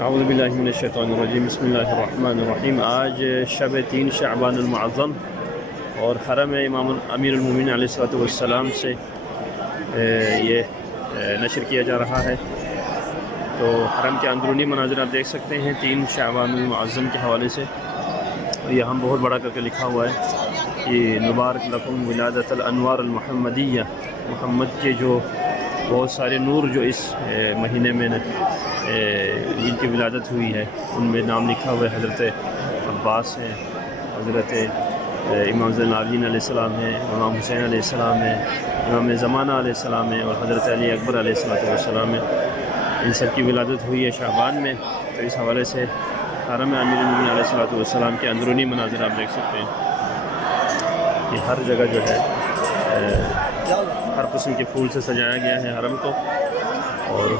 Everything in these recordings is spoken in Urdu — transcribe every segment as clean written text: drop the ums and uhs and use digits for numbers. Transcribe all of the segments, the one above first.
اعوذ باللہ من الشیطان الرجیم بسم اللہ الرحمن الرحیم۔ آج شب 3 شعبان المعظم اور حرم امام امیر المومنین علیہ الصلوۃ والسلام سے یہ نشر کیا جا رہا ہے۔ تو حرم کے اندرونی مناظر آپ دیکھ سکتے ہیں 3 شعبان المعظم کے حوالے سے، یہاں بہت بڑا کر کے لکھا ہوا ہے کہ مبارک لکم ولادت الانوار المحمدیہ، محمد کے جو بہت سارے نور جو اس مہینے میں جن کی ولادت ہوئی ہے ان میں نام لکھا ہوا ہے۔ حضرت عباس ہیں، حضرت امام زین العابدین علیہ السلام ہیں، امام حسین علیہ السلام ہیں، امام زمانہ علیہ السلام ہیں، اور حضرت علی اکبر علیہ السلام ہیں۔ ان سب کی ولادت ہوئی ہے شعبان میں، تو اس حوالے سے حرم امیر المومنین علیہ السلام کے اندرونی مناظر آپ دیکھ سکتے ہیں کہ ہر جگہ جو ہے ہر قسم کے پھول سے سجایا گیا ہے حرم کو، اور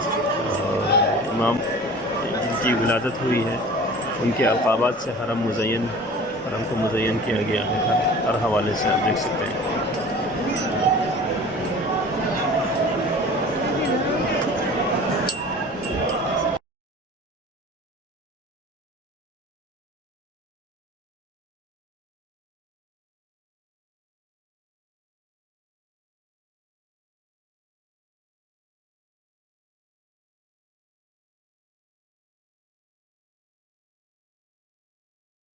امام جن کی ولادت ہوئی ہے ان کے القابات سے حرم کو مزین کیا گیا ہے۔ ہر حوالے سے آپ دیکھ سکتے ہیں۔